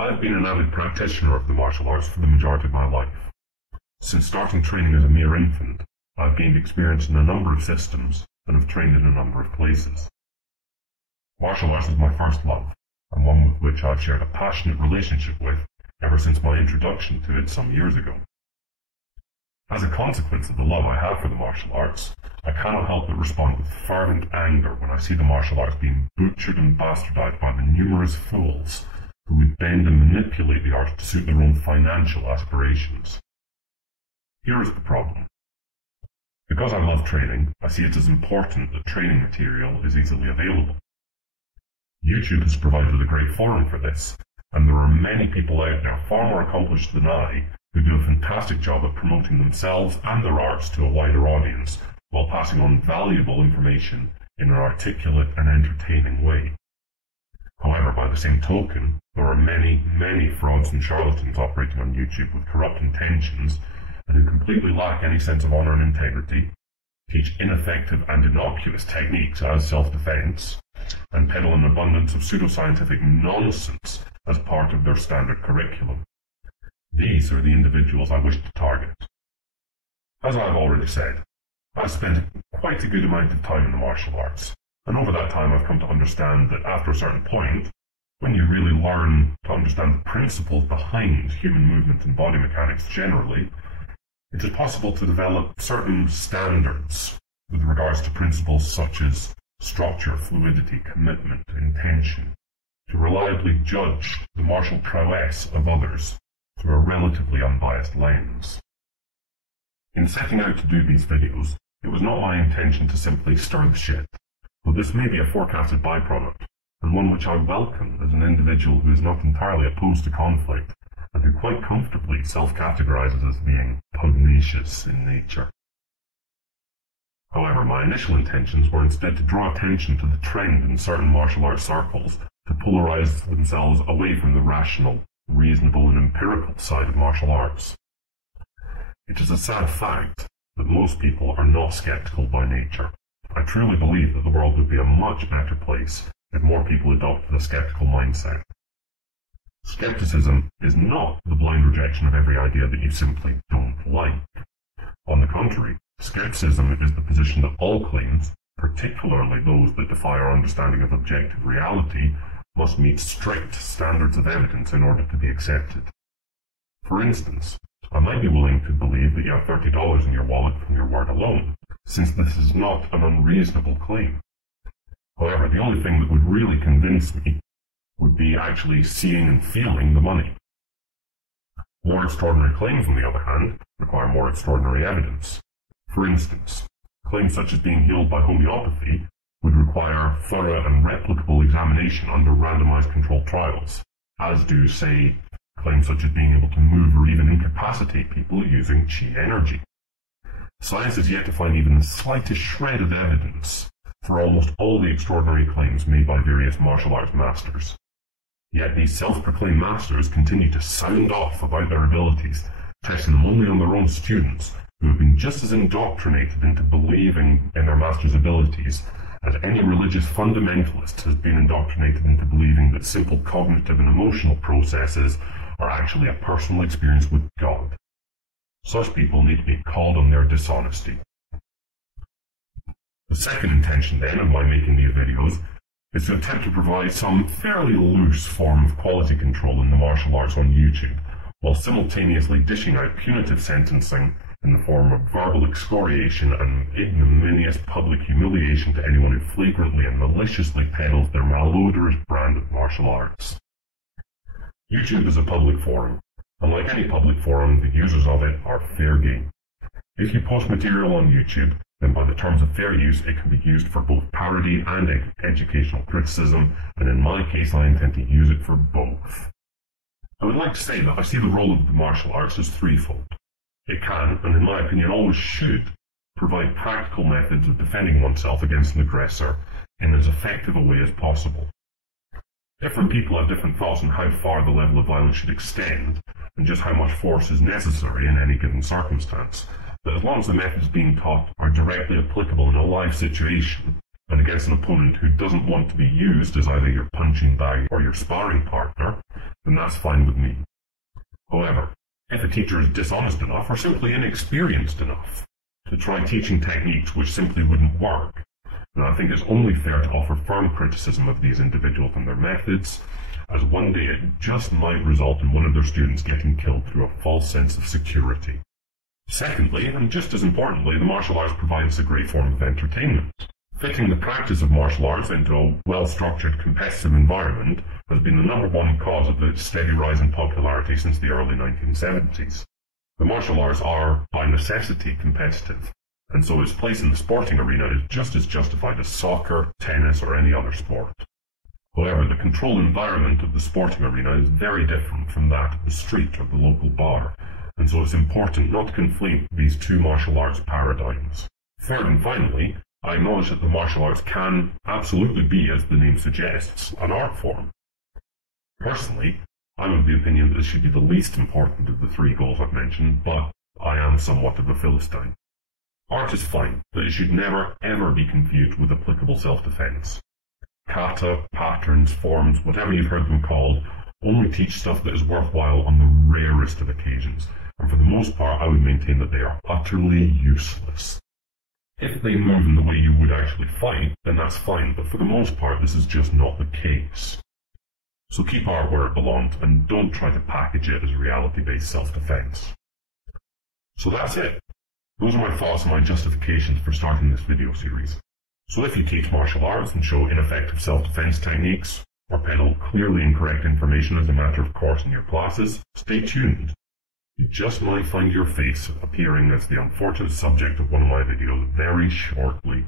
I've been an avid practitioner of the martial arts for the majority of my life. Since starting training as a mere infant, I've gained experience in a number of systems and have trained in a number of places. Martial arts is my first love, and one with which I've shared a passionate relationship with ever since my introduction to it some years ago. As a consequence of the love I have for the martial arts, I cannot help but respond with fervent anger when I see the martial arts being butchered and bastardized by the numerous fools who would bend and manipulate the art to suit their own financial aspirations. Here is the problem. Because I love training, I see it as important that training material is easily available. YouTube has provided a great forum for this, and there are many people out there far more accomplished than I who do a fantastic job at promoting themselves and their arts to a wider audience while passing on valuable information in an articulate and entertaining way. However, by the same token, there are many frauds and charlatans operating on YouTube with corrupt intentions and who completely lack any sense of honor and integrity, teach ineffective and innocuous techniques as self-defense, and peddle an abundance of pseudoscientific nonsense as part of their standard curriculum. These are the individuals I wish to target. As I have already said, I've spent quite a good amount of time in the martial arts, and over that time I've come to understand that after a certain point, when you really learn to understand the principles behind human movement and body mechanics generally, it is possible to develop certain standards with regards to principles such as structure, fluidity, commitment, intention, to reliably judge the martial prowess of others through a relatively unbiased lens. In setting out to do these videos, it was not my intention to simply stir the shit, though this may be a forecasted byproduct, and one which I welcome as an individual who is not entirely opposed to conflict, and who quite comfortably self-categorizes as being pugnacious in nature. However, my initial intentions were instead to draw attention to the trend in certain martial arts circles to polarize themselves away from the rational, reasonable and empirical side of martial arts. It is a sad fact that most people are not skeptical by nature. I truly believe that the world would be a much better place if more people adopted a skeptical mindset. Skepticism is not the blind rejection of every idea that you simply don't like. On the contrary, skepticism is the position that all claims, particularly those that defy our understanding of objective reality, must meet strict standards of evidence in order to be accepted. For instance, I might be willing to believe that you have $30 in your wallet from your word alone, since this is not an unreasonable claim. However, the only thing that would really convince me would be actually seeing and feeling the money. More extraordinary claims, on the other hand, require more extraordinary evidence. For instance, claims such as being healed by homeopathy would require thorough and replicable examination under randomized controlled trials, as do, say, claims such as being able to move or even incapacitate people using chi energy. Science has yet to find even the slightest shred of evidence for almost all the extraordinary claims made by various martial arts masters. Yet these self-proclaimed masters continue to sound off about their abilities, testing them only on their own students, who have been just as indoctrinated into believing in their master's abilities as any religious fundamentalist has been indoctrinated into believing that simple cognitive and emotional processes are actually a personal experience with God. Such people need to be called on their dishonesty. The second intention, then, of my making these videos is to attempt to provide some fairly loose form of quality control in the martial arts on YouTube, while simultaneously dishing out punitive sentencing in the form of verbal excoriation and ignominious public humiliation to anyone who flagrantly and maliciously peddles their malodorous brand of martial arts. YouTube is a public forum, and like any public forum, the users of it are fair game. If you post material on YouTube, then by the terms of fair use, it can be used for both parody and educational criticism, and in my case, I intend to use it for both. I would like to say that I see the role of the martial arts as threefold. It can, and in my opinion always should, provide practical methods of defending oneself against an aggressor in as effective a way as possible. Different people have different thoughts on how far the level of violence should extend, and just how much force is necessary in any given circumstance. But as long as the methods being taught are directly applicable in a live situation, and against an opponent who doesn't want to be used as either your punching bag or your sparring partner, then that's fine with me. However, if a teacher is dishonest enough or simply inexperienced enough to try teaching techniques which simply wouldn't work, then I think it's only fair to offer firm criticism of these individuals and their methods, as one day it just might result in one of their students getting killed through a false sense of security. Secondly, and just as importantly, the martial arts provides a great form of entertainment. Fitting the practice of martial arts into a well-structured competitive environment has been the number one cause of its steady rise in popularity since the early 1970s. The martial arts are, by necessity, competitive, and so its place in the sporting arena is just as justified as soccer, tennis, or any other sport. However, the controlled environment of the sporting arena is very different from that of the street or the local bar, and so it's important not to conflate these two martial arts paradigms. Third and finally, I acknowledge that the martial arts can absolutely be, as the name suggests, an art form. Personally, I'm of the opinion that this should be the least important of the three goals I've mentioned, but I am somewhat of a Philistine. Art is fine, but it should never, ever be confused with applicable self-defense. Kata, patterns, forms, whatever you've heard them called, only teach stuff that is worthwhile on the rarest of occasions, and for the most part I would maintain that they are utterly useless. If they move in the way you would actually fight, then that's fine, but for the most part this is just not the case. So keep art where it belongs, and don't try to package it as reality-based self-defense. So that's it. Those are my thoughts and my justifications for starting this video series. So if you teach martial arts and show ineffective self-defense techniques, or peddle clearly incorrect information as a matter of course in your classes, stay tuned. You just might find your face appearing as the unfortunate subject of one of my videos very shortly.